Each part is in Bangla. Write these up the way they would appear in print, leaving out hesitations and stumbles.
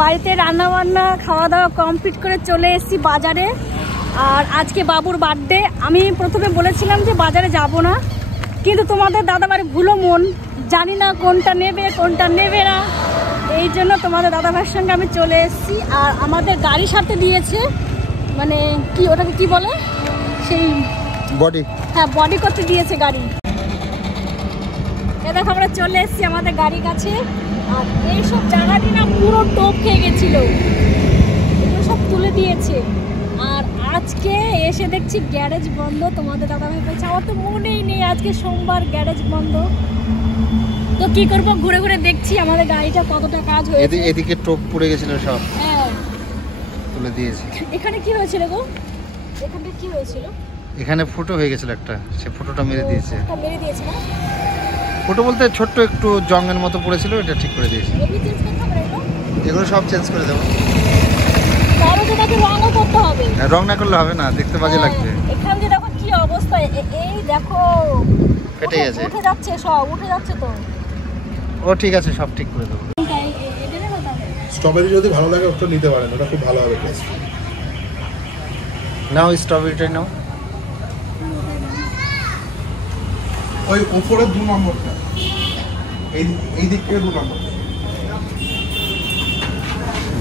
বাড়িতে রান্না বান্না খাওয়া দাওয়া কমপ্লিট করে চলে এসেছি বাজারে। আর আজকে বাবুর বার্থডে। আমি প্রথমে বলেছিলাম যে বাজারে যাব না, কিন্তু তোমাদের দাদাভাই ভুলো মন, জানি না কোনটা নেবে কোনটা নেবে না, এই জন্য তোমাদের দাদাভাইয়ের সঙ্গে আমি চলে এসেছি। আর আমাদের গাড়ির সাথে দিয়েছে, মানে কি ওটাকে কি বলে, সেই বডি, হ্যাঁ বডি করতে দিয়েছে গাড়ি। দেখো আমরা চলে এসেছি আমাদের গাড়ির কাছে। আর এইসব জায়গাটি না পুরো টোপ খেয়ে গেছিল, এগুলো সব তুলে দিয়েছে। আর আজকে এসে দেখছি গ্যারেজ বন্ধ। তোমাদের দাদাভাই বলছে আমার তো মনেই নেই আজকে সোমবার গ্যারেজ বন্ধ। তো কি করবো, ঘুরে ঘুরে দেখছি আমাদের গাড়িটা কতটা কাজ হয়েছে। এদিকে টোপ পড়ে গেছিল, সব হ্যাঁ তুলে দিয়েছে। এখানে কি হয়েছিল গো, এখানে কি হয়েছিল? এখানে ফুটো হয়ে গেছিল একটা, সে ফুটোটা মেরে দিয়েছে। মেরে দিয়েছে না, ফুটো বলতে ছোট্ট একটু জঙ্গের মতো পড়েছিল, এটা ঠিক করে দিয়েছে। এগুলো সব চেঞ্জ করে দেবো। রঙও করতে হবে, রং না করলে হবে না, দেখতে বাজে লাগবে। এখান দিয়ে দেখো কি অবস্থা, এই দেখো ফেটে গেছে, উঠে যাচ্ছে, সব উঠে যাচ্ছে। তো ও ঠিক আছে, সব ঠিক করে দেবো। স্ট্রবেরি যদি ভালো লাগে ওটা নিতে পারেন, ওটা খুব ভালো হবে টেস্ট। নাও স্ট্রবেরিটাই নাও। ওই উপরের 2 নম্বরটা, এই দিক থেকে 2 নম্বর।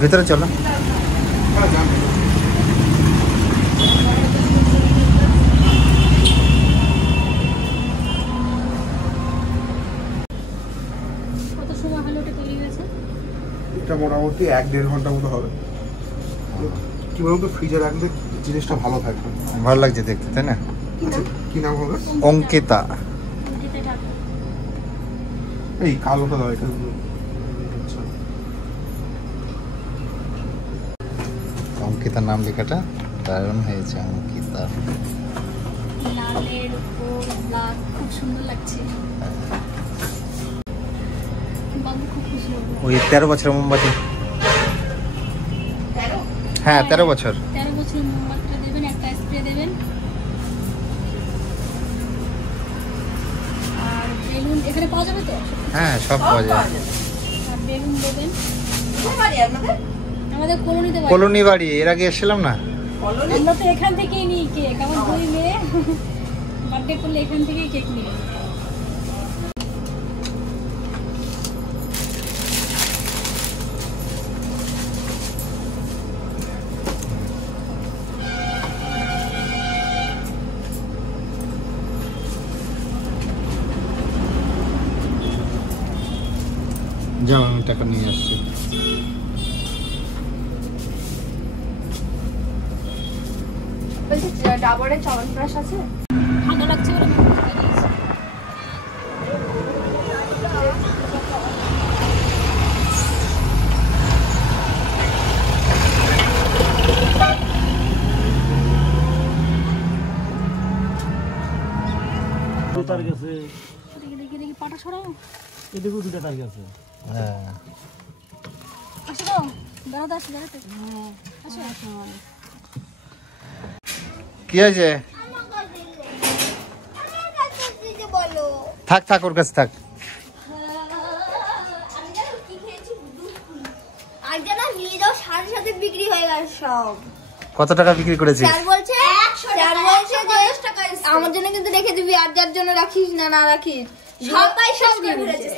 ভিতরে চলো। হ্যাঁ যান। কত সময় হলো এটা তৈরি হয়েছে? এটা মোটামুটি 1-1.5 ঘন্টা মতো হবে। কি বলতো, ফ্রিজে রাখলে জিনিসটা ভালো থাকবে। ভালো লাগছে দেখতে, তাই না? আচ্ছা কি নাম হবে? অঙ্কিতা। এই কালোটা দাও, এটা অঙ্কিতার নাম লেখাটা দারুণ হয়েছে, অঙ্কিতা। লালের উপর ব্ল্যাক, খুব সুন্দর লাগছে। বাবু খুব খুশি হবে। ওই 13 বছরের মোমবাতি। হ্যাঁ 13 বছর। 13 বছরের মোমবাতিটা দেবেন, একটা স্প্রে দেবেন। আর বেলুন এখানে পাওয়া যাবে তো? হ্যাঁ সব পাওয়া যায়। আর বেলুন দেবেন। আমাদের কলোনিতে বাড়ি। কলোনি বাড়ি, এর আগে এসেছিলাম না। আমরা তো এখান থেকেই নিই কেক, আমার 2 মেয়ে বার্থডে করলে এখান থেকেই কেক নিই। যাও আমি টাকা নিয়ে আসছি। ডাবরের চ্যবনপ্রাশ আছে? ঠান্ডা লাগছে বলে দেখি পাটা ছড়াও। এদিকেও 2টা তারিখ আছে। হ্যাঁ আসো তো, দাঁড়াতে আসো, দাঁড়াতে। হ্যাঁ আসো আসো। কি আছে? থাক থাক, ওর কাছে থাক। সাথে বিক্রি হয়ে গেল সব। কত টাকা বিক্রি করেছিস? আমার জন্য কিন্তু রেখে দিবি, আর যার জন্য রাখিস না না রাখিস, সবাই সব ফেলেছে।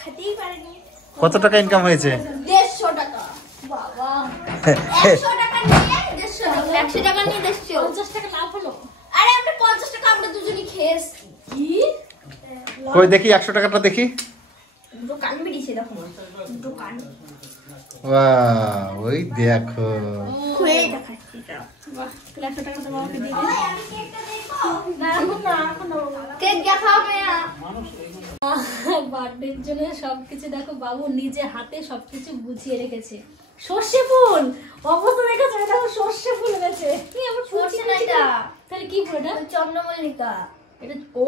খেতেই পারেনি। কত টাকা ইনকাম হয়েছে? 150 টাকা। বাবা 100 টাকা নিয়ে 150 টাকা নিয়ে 50 টাকা লাভ হলো। আরে আমরা 50 টাকা আমরা দুজনই খেয়েছি। কি কই দেখি 100 টাকাটা দেখি। দোকান বেরিয়েছে, দেখো দোকান। বাহ, ওই দেখো। খুলে দেখাচ্ছি। বাহ, 100 টাকা তো বাবাকে দিয়ে দে। কেক দেখাও মেয়া। বার্থডের জন্য সবকিছু দেখো বাবু নিজে হাতে সবকিছু গুছিয়ে রেখেছে। সর্ষে ফুল অবস্থা দেখেছো, দেখো সর্ষে ফুল এনেছে। কি আমার সর্ষে না এটা, তাহলে কি ফুল এটা? চন্দ্রমল্লিকা। এটা ও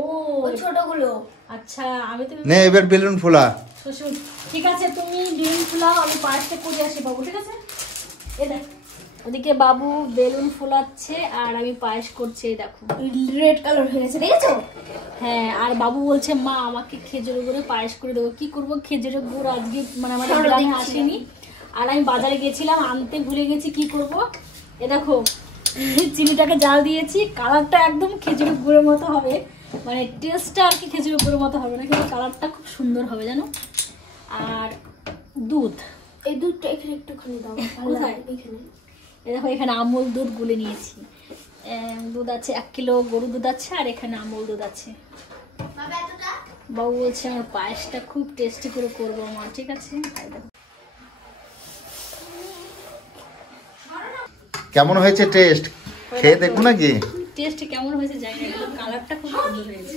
ছোটগুলো। আচ্ছা আমি তো নে এবার বেলুন ফোলা। সর্ষে ফুল। ঠিক আছে তুমি বেলুন ফুলাও, আমি পায়েসটা করে আসি বাবু, ঠিক আছে? এ দেখ ওদিকে বাবু বেলুন ফোলাচ্ছে আর আমি পায়েস করছি, দেখো রেড কালার হয়ে গেছে, দেখেছো? হ্যাঁ, আর বাবু বলছে মা আমাকে খেজুরের গুড়ে পায়েস করে দেবো। কি করবো, খেজুরের গুড় আজকে মানে আমাদের গ্রামে আসেনি। আর আমি বাজারে গেছিলাম, আনতে ভুলে গেছি, কি করব। এ দেখো চিনিটাকে জাল দিয়েছি, কালারটা একদম খেজুরের গুড়ের মতো হবে, মানে টেস্টটা আর কি খেজুরের গুড়ের মতো হবে না, কিন্তু কালারটা খুব সুন্দর হবে জানো। আর দুধ, এই দুধটা এখানে একটুখানি দাও। কোথায়? এখানে। এই দেখো এখানে আমুল দুধ গুলে নিয়েছি। দুধ আছে 1 কিলো গরু দুধ আছে, আর এখানে আমুল দুধ আছে। বাবা এতটা? বাবু বলছে আমার পায়েসটা খুব টেস্টি করে করবো মা, ঠিক আছে। কেমন হয়েছে টেস্ট? খেয়ে দেখবো নাকি? টেস্ট কেমন হয়েছে জানি না, কিন্তু কালারটা খুব সুন্দর হয়েছে।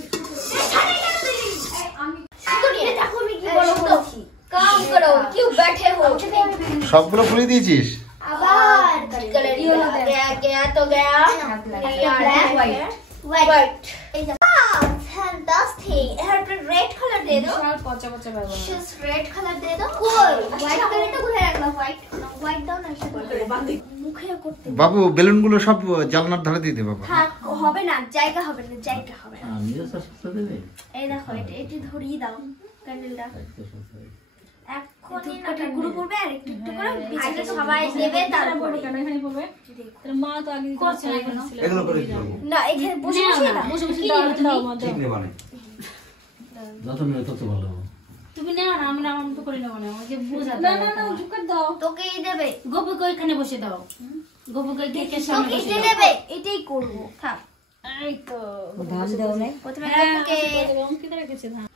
देखो मैं की बोलो बोलছি काम करो क्यों बैठे हो সবগুলো খুলে দিয়েছিস? আবার कलर गया गया तो गया व्हाइट এই যে फैंटास्टिक এর একটা রেড কালার দে দাও বিশাল পচা পচা ব্যাপার। জাস্ট রেড কালার দে দাও কই হোয়াইট কালারটা কোথায় রাখলা হোয়াইট দাও না মুখে করতে বাবু বেলুনগুলো সব জানলার ধারে দিয়ে দে বাবা। হ্যাঁ হবে না জায়গা হবে না আমিও সস্তা দেবে। এই দেখো এটা ধরিয়ে দাও ক্যান্ডেলটা এখনই না গুরু করবে আর একটু একটু করে আগে সবাই দেবে তারপরে কেন এখানে পড়বে? তাহলে মা তো আগে দিতে পারছে না, এখানে ছিল। এগুলো করে কি করবো? না এখানে বসে বসে না বসে বসে দাও মা, ঠিক দাও। নেই মানে যত নেবে তত ভালো হবে। তুমি নাও না, আমি না আমার মতো করে নেবো না, আমাকে বোঝাতে না না না জুকার দাও। তোকেই দেবে গোপুকে ওইখানে বসে দাও, গোপুকে কেকের সামনে তোকে বসে এটাই দাও। দেবে এটাই করব থাক এই তো প্রথমে হ্যাঁ, তোকে অঙ্কিতা রেখেছে ধান।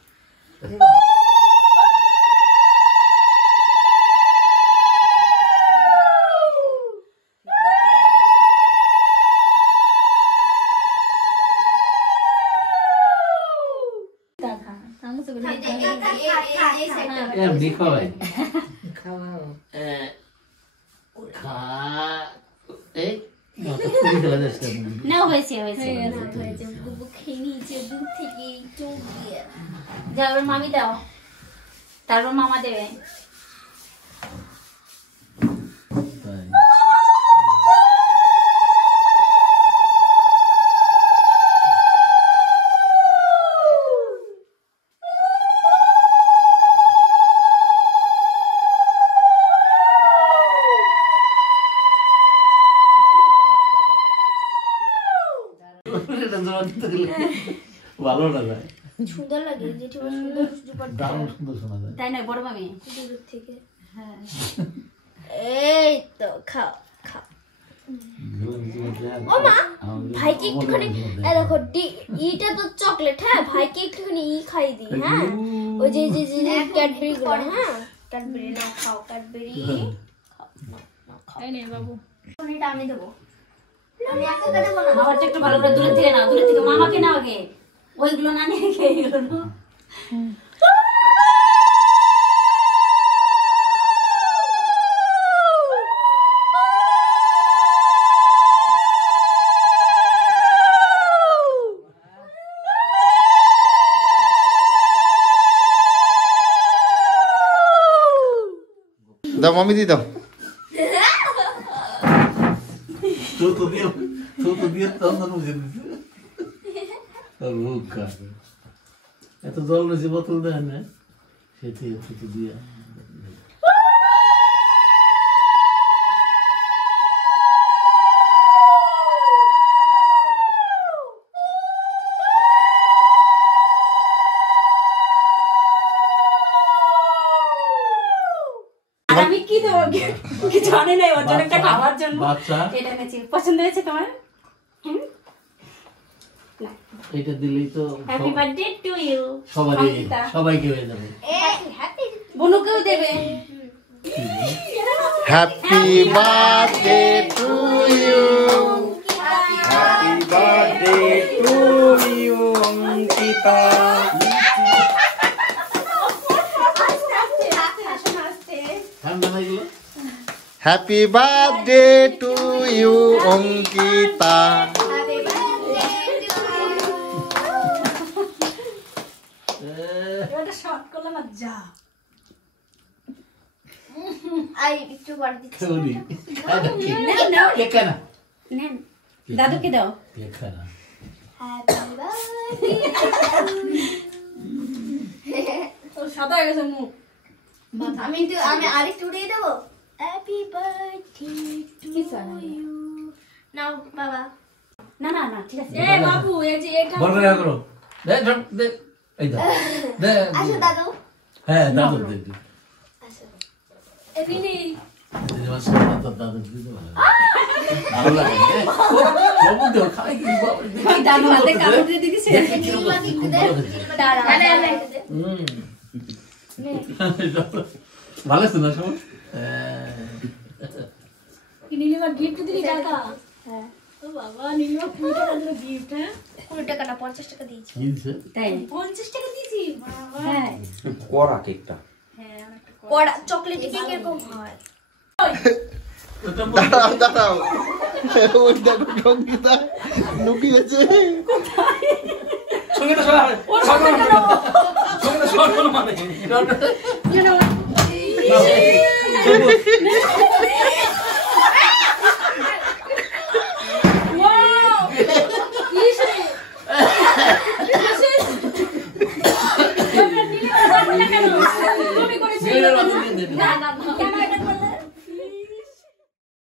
এমনি খাওয়াই। এই মাথা পুরি খেলা যাচ্ছে না। না হয়েছে হয়েছে বুবু খেয়ে নিয়েছে দূর থেকে চোখ দিয়ে যাও এবার মামি দাও, তারপর মামা দেবে। তাই। এটা জোড়া দিতে গেলে ভালো না যায়, সুন্দর লাগে যেটা সুন্দর সুন্দর দারুণ সুন্দর শোনা যায়। তাই নয় বড় মামি? দূর থেকে হ্যাঁ এই তো খাও খাও ও মা ভাইকে একটুখানি এই দেখো ইটা তো চকলেট, হ্যাঁ ভাইকে একটুখানি খাই দি, হ্যাঁ ওই যে যে যে ক্যাডবেরি গুলো, হ্যাঁ ক্যাডবেরি না খাও ক্যাডবেরি এই নে বাবু। এটা আমি দেবো, আমি একা একা দেবো না বাবারটা একটু ভালো করে দূরে থেকে নাও, দূরে থেকে মামাকে নাও আগে, ওইগুলো না নিয়ে খেয়ে গেলো না। দাও মামি দি দাও। তো দিয়ে তন্দন বুঝে দিচ্ছে। আর মুখ খাবে। এত জল রয়েছে বোতল দেয় না, সেটি তো দিয়ে আর আমি কি দেবো কি জানি না, ওর জন্য একটা খাওয়ার জন্য বাচ্চা এটা এনেছি। পছন্দ হয়েছে তোমার? এটা দিলেই তো হ্যাপি বার্থডে টু ইউ। সবাইকে হয়ে যাবে। বনুকেও দেবে। Happy birthday to you, happy birthday to you Ankita. ঠান্ডা না এগুলো? Happy birthday to you Ankita. এটা শর্ট করলাম আর যা। আই একটু বাড়ি দিচ্ছি খেউনি। কে না? নেন দাদুকে দাও। কে না? হ্যাপি বার্থডে তোর সাদা হয়ে গেছে মুখ। আমি আরেকটু উড়িয়ে দেবো হ্যাপি বার্থডে টু ইউ নাও বাবা না না না ঠিক আছে এ বাবু এই যে এটা বড় করে করো দে দে এই দে দে আসো দাদু হ্যাঁ দাদু দে দে আসো এদিকে দাদু দিতে ভালো লাগে বাবু দে খাই কি বাবু দাদু হাতে কাপড় দিয়ে দিছে দাঁড়া ভালো আছে না সব কি নীলিমা গিফট দিলি টাকা হ্যাঁ ও বাবা নীলিমা 20 টাকা দিল গিফট হ্যাঁ 20 টাকা না 50 টাকা দিয়েছি কিনছে তাই 50 টাকা দিয়েছি বাবা হ্যাঁ কড়া কেকটা হ্যাঁ অনেকটা কড়া চকলেট কেক এরকম হয় দাঁড়াও দাঁড়াও ওই দেখো সঙ্গীতা লুকিয়েছে সঙ্গে তো সরা সঙ্গে তো সরা মানে ওয়াও কিসে তুমি করেছো নীলিমা না না না